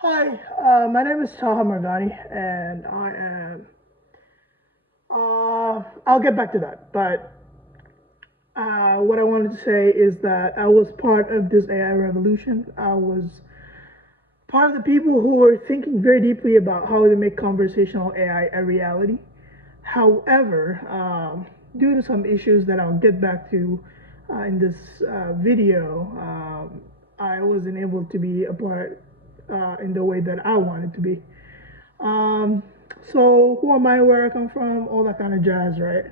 Hi, my name is Taha Margani, and I am. I'll get back to that, but what I wanted to say is that I was part of this AI revolution. I was part of the people who were thinking very deeply about how to make conversational AI a reality. However, due to some issues that I'll get back to in this video, I wasn't able to be a part in the way that I wanted to be. Um, so who am I, where I come from, all that kind of jazz, right?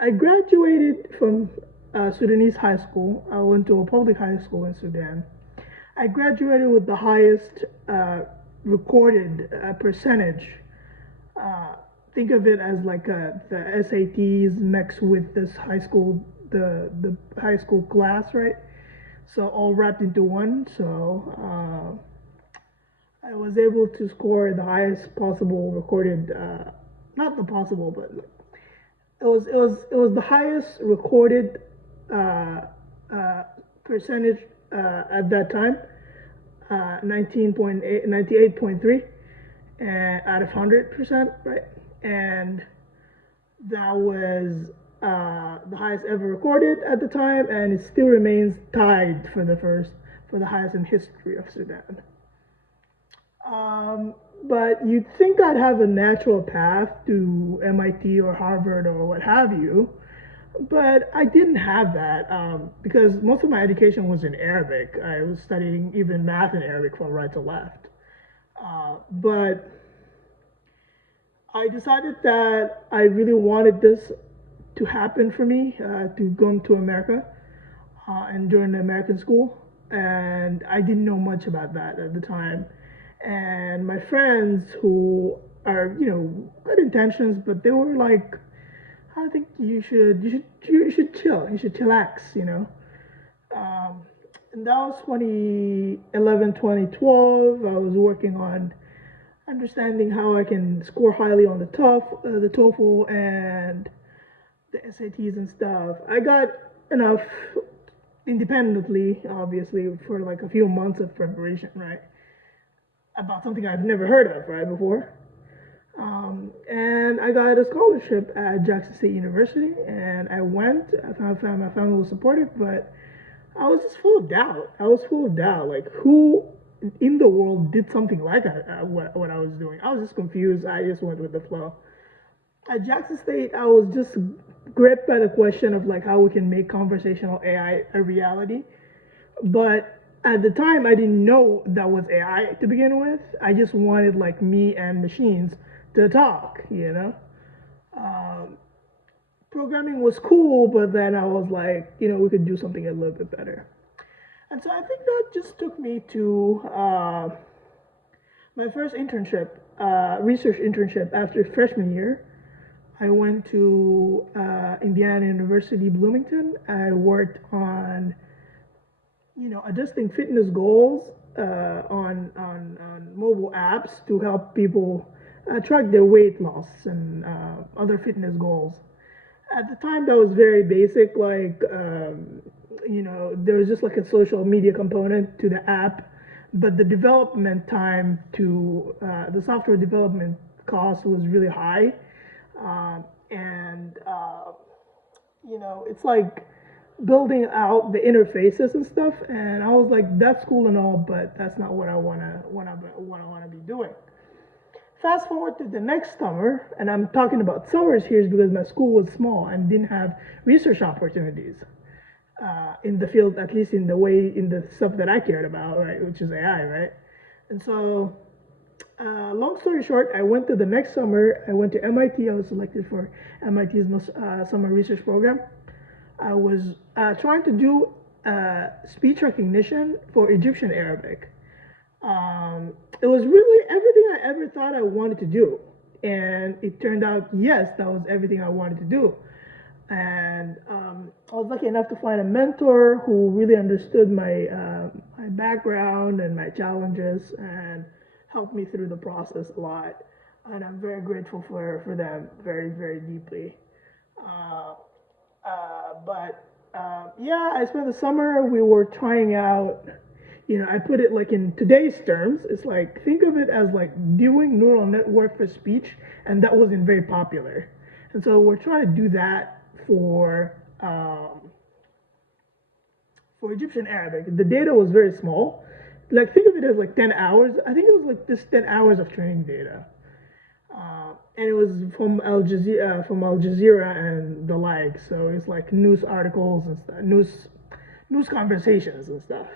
I graduated from Sudanese high school. I went to a public high school in Sudan. I graduated with the highest recorded percentage. Uh, think of it as like the SATs mixed with this high school, the high school class, right? So all wrapped into one. So I was able to score the highest possible recorded, not the possible, but it was the highest recorded uh, uh, percentage at that time, 19.8, 98.3 out of 100%, right? And that was the highest ever recorded at the time, and it still remains tied for the highest in history of Sudan. But you'd think I'd have a natural path to MIT or Harvard or what have you, but I didn't have that because most of my education was in Arabic. I was studying even math in Arabic from right to left. But I decided that I really wanted this to happen for me to come to America and join the American school. And I didn't know much about that at the time. And my friends who are, good intentions, but they were like, I think you should chill, you should chillax. Um, and that was 2011, 2012. I was working on understanding how I can score highly on the TOEFL and the SATs and stuff. I got enough independently, obviously, for like a few months of preparation, right? About something I've never heard of, right, before. And I got a scholarship at Jackson State University, and I went. I found my family was supportive, but I was just full of doubt. I was full of doubt. Like, who in the world did something like what I was doing? I was just confused. I just went with the flow. At Jackson State, I was just gripped by the question of like how we can make conversational AI a reality. But at the time, I didn't know that was AI to begin with. I just wanted like me and machines to talk. Um, Programming was cool, but then I was like, we could do something a little bit better. And so I think that just took me to my first internship, research internship after freshman year. I went to Indiana University, Bloomington. I worked on, adjusting fitness goals on mobile apps to help people track their weight loss and other fitness goals. At the time, that was very basic. Like, there was just like a social media component to the app, but the development time to the software development cost was really high. And it's like building out the interfaces and stuff. And I was like, that's cool and all, but that's not what I wanna be doing. Fast forward to the next summer, and I'm talking about summers here because my school was small and didn't have research opportunities in the field, at least in the stuff that I cared about, right, which is AI, right? And so, long story short, I went to the next summer. I went to MIT. I was selected for MIT's summer research program. I was trying to do speech recognition for Egyptian Arabic. It was really everything I ever thought I wanted to do. And it turned out, yes, that was everything I wanted to do. And I was lucky enough to find a mentor who really understood my background and my challenges and helped me through the process a lot. And I'm very grateful for them very, very deeply. Uh, but yeah, I spent the summer. We were trying out. I put it like in today's terms. It's like, think of it as like doing neural network for speech, and that wasn't very popular. And so we're trying to do that for Egyptian Arabic. The data was very small. Like, think of it as like 10 hours. I think it was like this 10 hours of training data. And it was from Al Jazeera and the like. So it's like news articles and stuff, news conversations and stuff,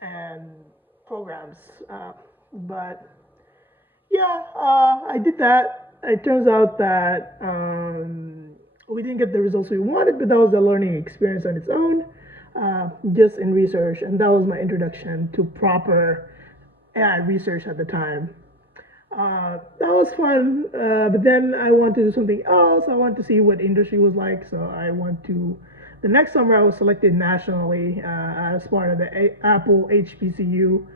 and programs. But yeah, I did that. It turns out that we didn't get the results we wanted, but that was a learning experience on its own, just in research, and that was my introduction to proper AI research at the time. That was fun, but then I wanted to do something else. I wanted to see what industry was like, so I went to. The next summer, I was selected nationally as part of the Apple HBCU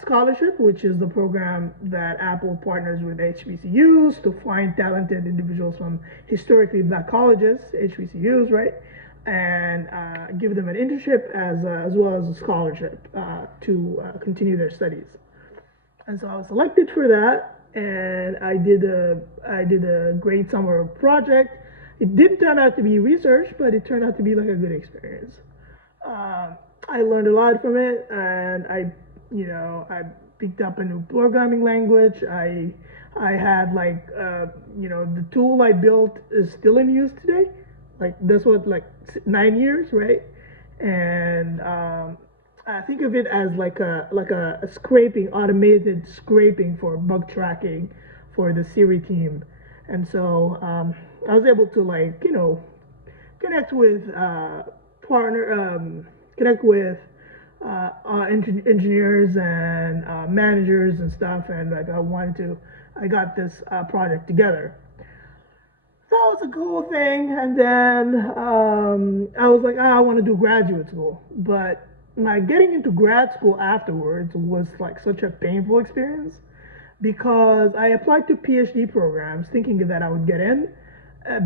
scholarship, which is the program that Apple partners with HBCUs to find talented individuals from historically black colleges, HBCUs, right? And give them an internship as well as a scholarship to continue their studies. And so I was selected for that, and I did a great summer project. It didn't turn out to be research, but it turned out to be like a good experience. I learned a lot from it, and I picked up a new programming language. I had like the tool I built is still in use today. Like this was like 9 years, right? And I think of it as like a scraping, automated scraping for bug tracking for the Siri team. And so I was able to like connect with partner connect with engineers and managers and stuff, and like I got this project together. That was a cool thing. And then I was like, I want to do graduate school, but like getting into grad school afterwards was like such a painful experience because I applied to PhD programs thinking that I would get in,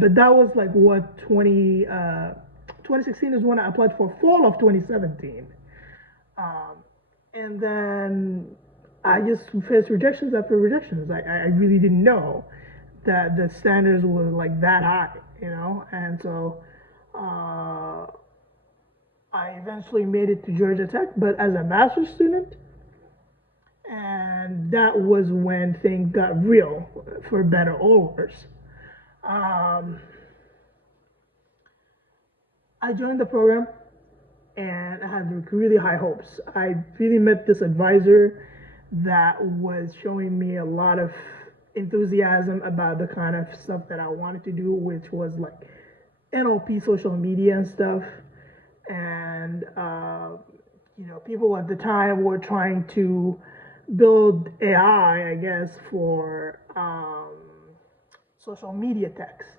but that was like what 2016 is when I applied for fall of 2017. Um, and then I just faced rejections after rejections. I really didn't know that the standards were like that high. And so uh, I eventually made it to Georgia Tech, but as a master's student, and that was when things got real, for better or worse. Um, I joined the program and I had really high hopes. I really met this advisor that was showing me a lot of enthusiasm about the kind of stuff that I wanted to do, which was like NLP, social media, and stuff. And people at the time were trying to build AI, I guess, for social media text.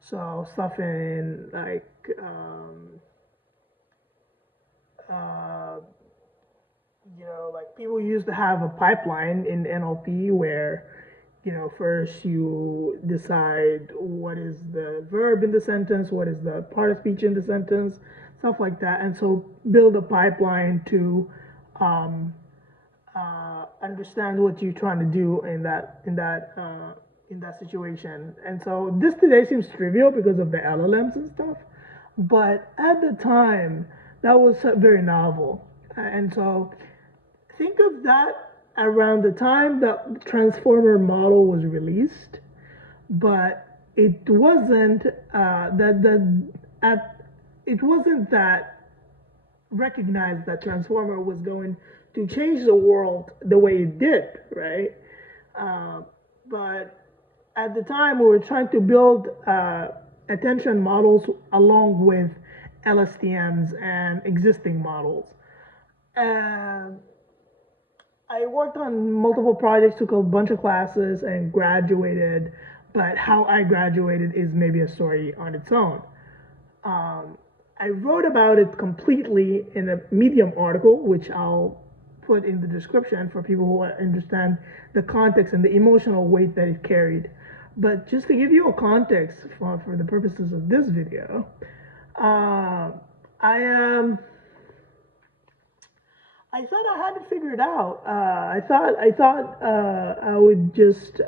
So stuff in like uh, like people used to have a pipeline in NLP where, first you decide what is the verb in the sentence, what is the part of speech in the sentence, stuff like that. And so build a pipeline to um, understand what you're trying to do in that situation. And so this today seems trivial because of the LLMs and stuff, but at the time that was very novel. And so think of that around the time that Transformer model was released, but it wasn't it wasn't that recognized that Transformer was going to change the world the way it did, right? Uh, but at the time, we were trying to build attention models along with LSTMs and existing models. And I worked on multiple projects, took a bunch of classes, and graduated. But how I graduated is maybe a story on its own. Um, I wrote about it completely in a Medium article, which I'll put in the description for people who understand the context and the emotional weight that it carried. But just to give you a context for the purposes of this video, I am I thought I had to figure it out. I thought I would just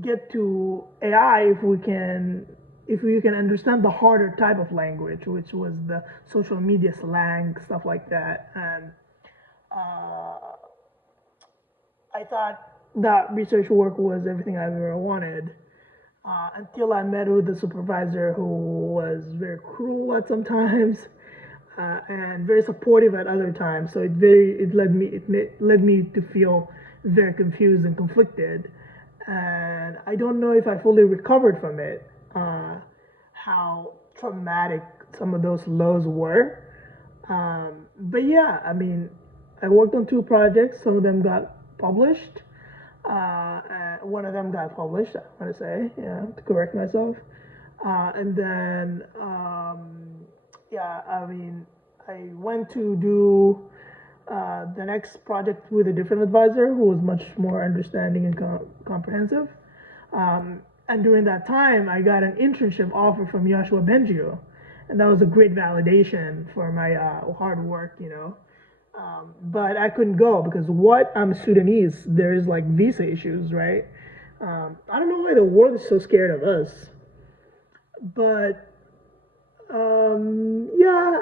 get to AI if we can understand the harder type of language, which was the social media slang, stuff like that. And uh, I thought that research work was everything I ever wanted. Until I met with the supervisor who was very cruel at some times and very supportive at other times. So it led me to feel very confused and conflicted, and I don't know if I fully recovered from it. How traumatic some of those lows were. But yeah, I mean, I worked on two projects. Some of them got published. One of them got published, I want to say, yeah, to correct myself. And then, yeah, I mean, I went to do the next project with a different advisor who was much more understanding and comprehensive. And during that time, I got an internship offer from Joshua Bengio, and that was a great validation for my hard work, you know. But I couldn't go because what I'm Sudanese, there's like visa issues, right? I don't know why the world is so scared of us, but yeah,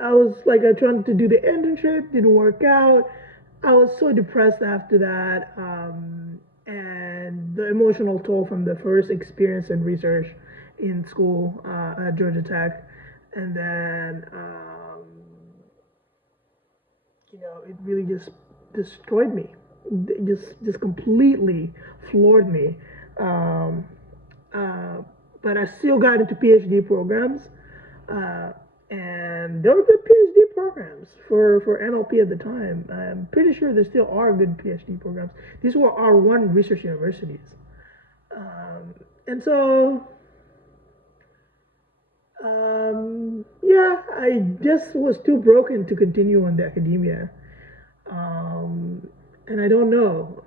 I was like I tried to do the internship, didn't work out. I was so depressed after that, and the emotional toll from the first experience and research in school at Georgia Tech, and then you know it really just destroyed me. It just completely floored me. Um, uh, but I still got into PhD programs, uh, and there were good PhD programs for NLP at the time. I'm pretty sure there still are good PhD programs. These were R1 research universities, and so yeah, I just was too broken to continue on the academia. Um, and I don't know.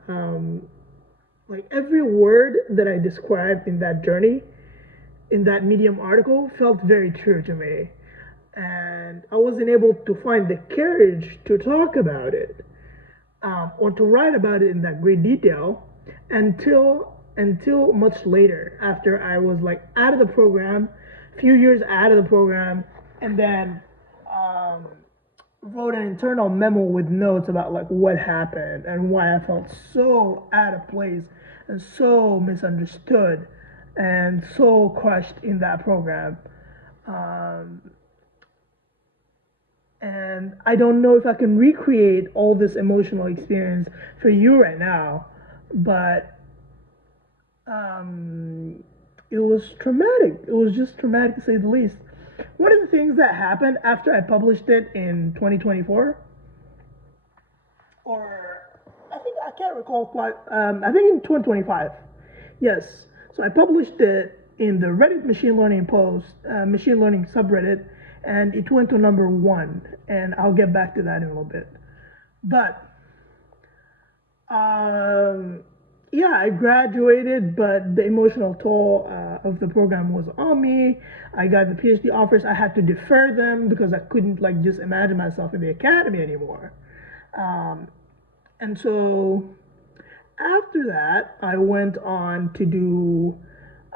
Like every word that I described in that journey, in that Medium article, felt very true to me. And I wasn't able to find the courage to talk about it or to write about it in that great detail until much later, after I was like out of the program, few years out of the program, and then um, wrote an internal memo with notes about like what happened and why I felt so out of place and so misunderstood and so crushed in that program. Um, and I don't know if I can recreate all this emotional experience for you right now, but um, it was traumatic. It was just traumatic to say the least. One of the things that happened after I published it in 2024, or I think I can't recall quite. I think in 2025. Yes. So I published it in the Reddit machine learning subreddit, and it went to number one. And I'll get back to that in a little bit. But um, yeah, I graduated, but the emotional toll of the program was on me. I got the PhD offers. I had to defer them because I couldn't like just imagine myself in the academy anymore. Um, and so after that, I went on to do.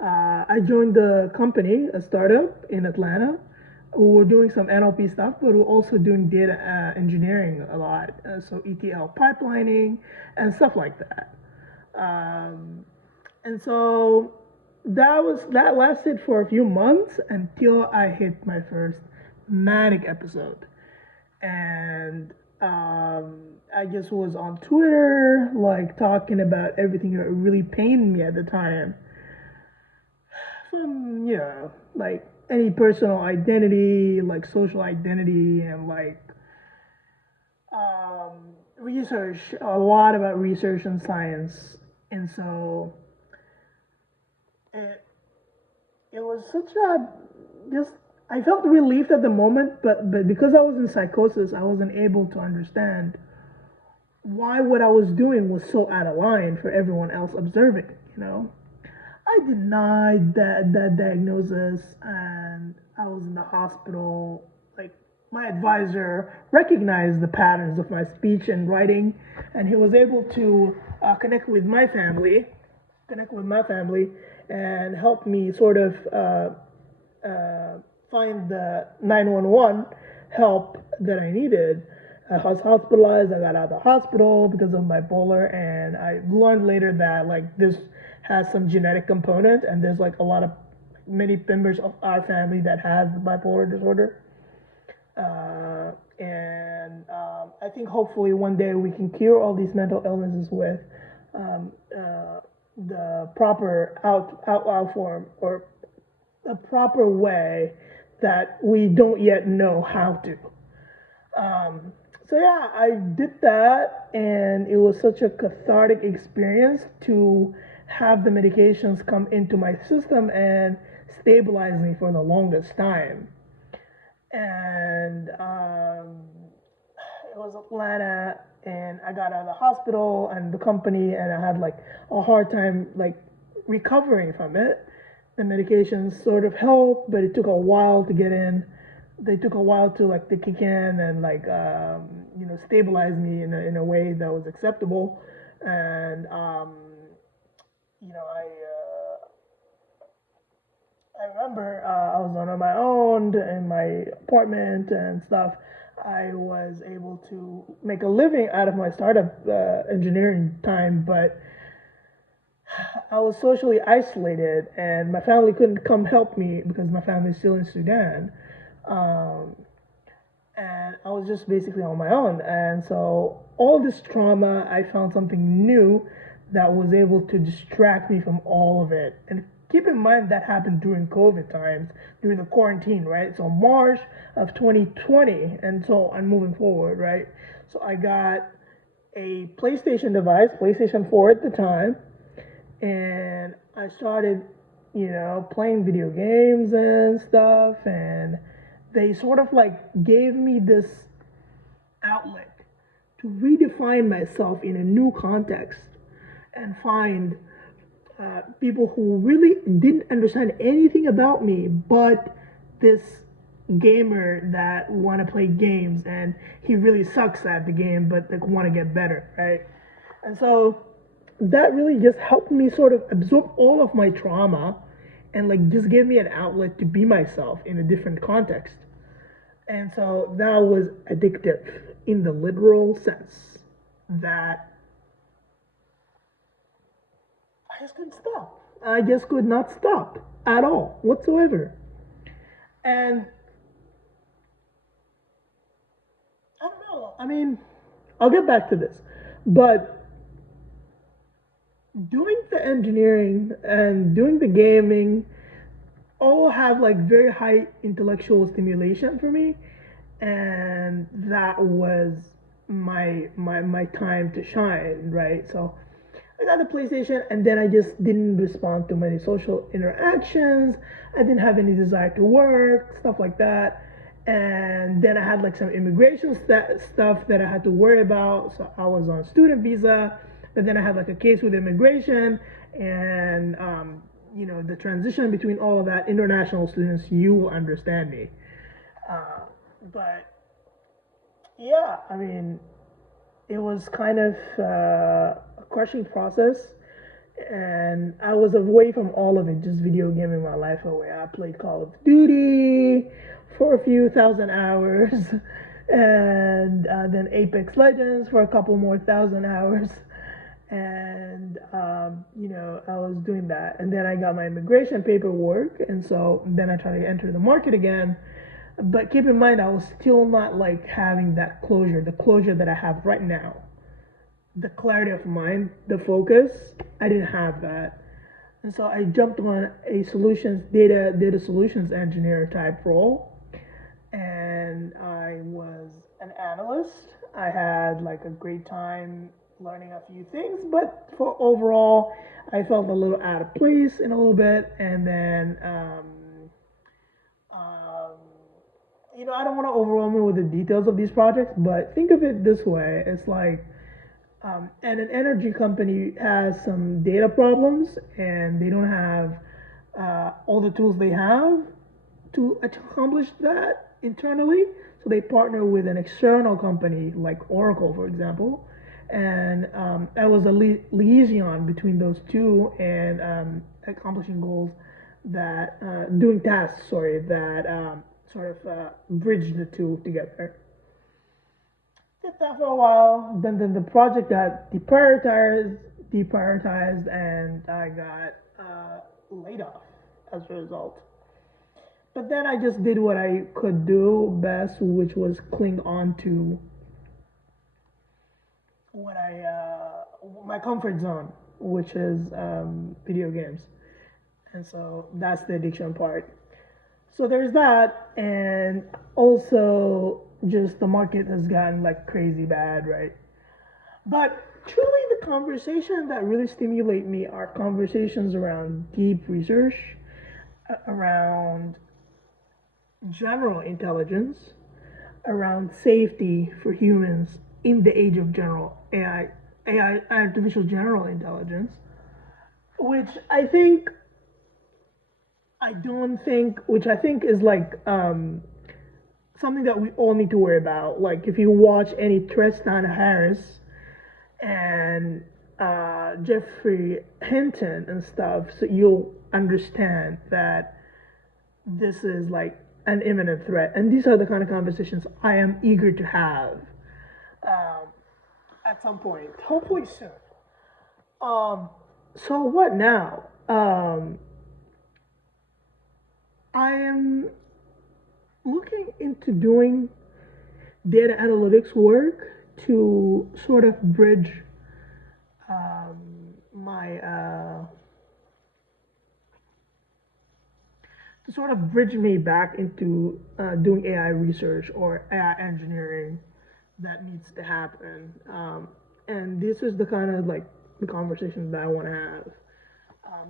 I joined the company, a startup in Atlanta, who were doing some NLP stuff, but were also doing data engineering a lot. So ETL pipelining and stuff like that. Um, and so that lasted for a few months until I hit my first manic episode, and I just was on Twitter, like talking about everything that really pained me at the time, from like any personal identity, like social identity, and like research, a lot about research and science, and so it it was such a just I felt relieved at the moment, but because I was in psychosis, I wasn't able to understand why what I was doing was so out of line for everyone else observing. You know, I denied that diagnosis, and I was in the hospital like my advisor recognized the patterns of my speech and writing, and he was able to connect with my family, and help me sort of find the 911 help that I needed. I was hospitalized. I got out of the hospital because of bipolar, and I learned later that like this has some genetic component, and there's like a lot of many members of our family that has the bipolar disorder. And I think hopefully one day we can cure all these mental illnesses with um, uh, the proper out form, or a proper way that we don't yet know how to. Um, so yeah, I did that, and it was such a cathartic experience to have the medications come into my system and stabilize me for the longest time. And it was Atlanta, and I got out of the hospital and the company, and I had like a hard time like recovering from it. The medications sort of helped, but it took a while to get in. They took a while to like to kick in and like stabilize me in a way that was acceptable. And you know I I remember I was on my own in my apartment and stuff. I was able to make a living out of my startup engineering time, but I was socially isolated, and my family couldn't come help me because my family is still in Sudan. Um, and I was just basically on my own. And so, all this trauma, I found something new that was able to distract me from all of it. And keep in mind that happened during COVID times, during the quarantine, right? So, March of 2020, and so I'm moving forward, right? So, I got a PlayStation device, PlayStation 4 at the time, and I started, playing video games and stuff, and they sort of like gave me this outlet to redefine myself in a new context and find people who really didn't understand anything about me, but this gamer that want to play games, and he really sucks at the game, but like want to get better, right? And so that really just helped me sort of absorb all of my trauma, and like just gave me an outlet to be myself in a different context. And so that was addictive in the literal sense that I just couldn't stop. I just could not stop at all, whatsoever. And I don't know. I mean, I'll get back to this. But doing the engineering and doing the gaming all have like very high intellectual stimulation for me, and that was my time to shine, right? So I got the PlayStation, and then I just didn't respond to many social interactions. I didn't have any desire to work, stuff like that. And then I had like some immigration stuff that I had to worry about. So I was on student visa, but then I had like a case with immigration, and the transition between all of that. International students, you will understand me. Uh, but yeah, I mean, it was kind of a crushing process, and I was away from all of it, just video gaming my life away. I played Call of Duty for a few thousand hours, and then Apex Legends for a couple more thousand hours. And I was doing that, and then I got my immigration paperwork, and so then I tried to enter the market again. But keep in mind, I was still not like having that closure, the closure that I have right now, the clarity of mind, the focus. I didn't have that, and so I jumped on a solutions data solutions engineer type role, and I was an analyst. I had like a great time learning a few things, but for overall, I felt a little out of place in a little bit, and then um, I don't want to overwhelm you with the details of these projects, but think of it this way: it's like, and an energy company has some data problems, and they don't have all the tools they have to accomplish that internally. So they partner with an external company like Oracle, for example, and I was a liaison between those two and accomplishing goals that doing tasks, sorry, that sort of bridge the two together. Did that for a while. Then the project got deprioritized, and I got laid off as a result. But then I just did what I could do best, which was cling on to what I my comfort zone, which is video games, and so that's the addiction part. So there's that, and also just the market has gotten like crazy bad, right? But truly, the conversation that really stimulate me are conversations around deep research, around general intelligence, around safety for humans in the age of general AI, artificial general intelligence, which which I think is like something that we all need to worry about. Like if you watch any Tristan Harris and Jeffrey Hinton and stuff, so you'll understand that this is like an imminent threat. And these are the kind of conversations I am eager to have um, at some point, hopefully soon. Um, so what now? I am looking into doing data analytics work to sort of bridge my to sort of bridge me back into doing AI research or AI engineering that needs to happen. And this is the kind of like the conversation that I want to have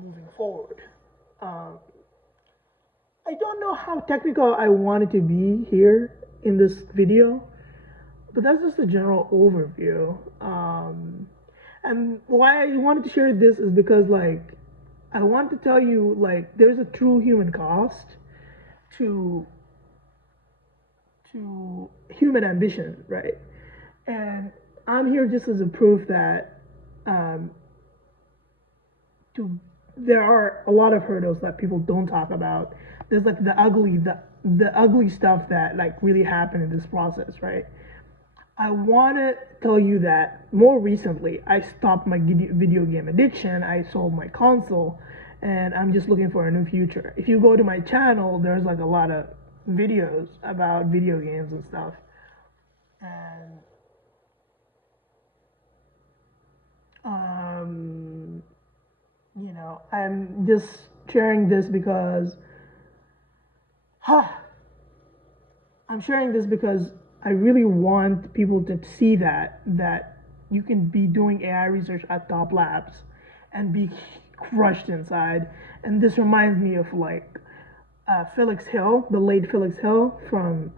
moving forward. Um, I don't know how technical I want it to be here in this video, but that's just a general overview. And why I wanted to share this is because like I want to tell you like there's a true human cost to human ambition, right? And I'm here just as a proof that um, to there are a lot of hurdles that people don't talk about. There's like the ugly stuff that like really happened in this process, right? I want to tell you that more recently I stopped my video game addiction. I sold my console, and I'm just looking for a new future. If you go to my channel, there's like a lot of videos about video games and stuff, and um, I'm just sharing this because huh, I'm sharing this because I really want people to see that you can be doing AI research at top labs and be crushed inside. And this reminds me of like Felix Hill, the late Felix Hill from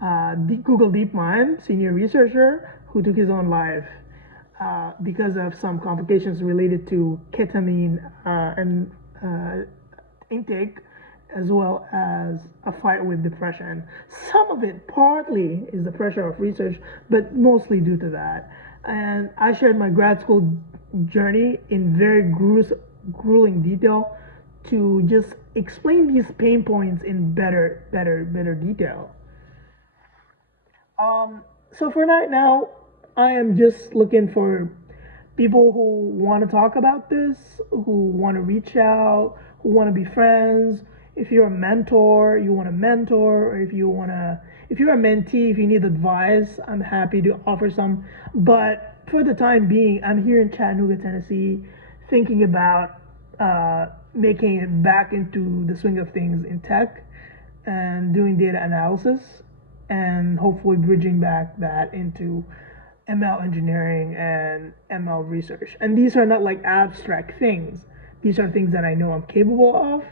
Google DeepMind, senior researcher who took his own life because of some complications related to ketamine and intake, as well as a fight with depression. Some of it partly is the pressure of research, but mostly due to that. And I shared my grad school journey in very grueling detail to just explain these pain points in better detail. So for right now, I am just looking for people who want to talk about this, who want to reach out, who want to be friends. If you're a mentor, you want to mentor, or if you're a mentee, if you need advice, I'm happy to offer some. But for the time being, I'm here in Chattanooga, Tennessee, thinking about making it back into the swing of things in tech and doing data analysis and hopefully bridging back that into ML engineering and ML research. And these are not like abstract things. These are things that I know I'm capable of,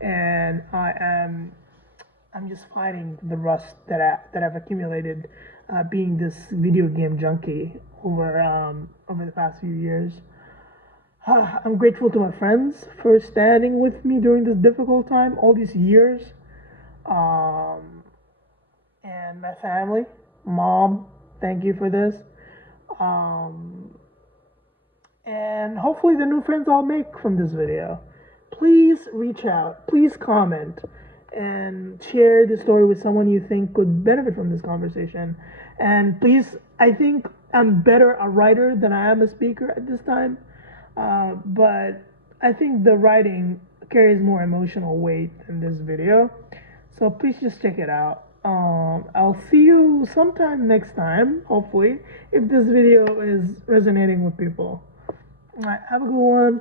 and I'm just fighting the rust that I've accumulated being this video game junkie over the past few years. I'm grateful to my friends for standing with me during this difficult time, all these years. Um, and my family. Mom, thank you for this. Um, and hopefully the new friends I'll make from this video. Please reach out, please comment, and share the story with someone you think could benefit from this conversation. And please, I think I'm better a writer than I am a speaker at this time, but I think the writing carries more emotional weight in this video. So please just check it out. I'll see you sometime next time, hopefully, if this video is resonating with people. All right, have a good one.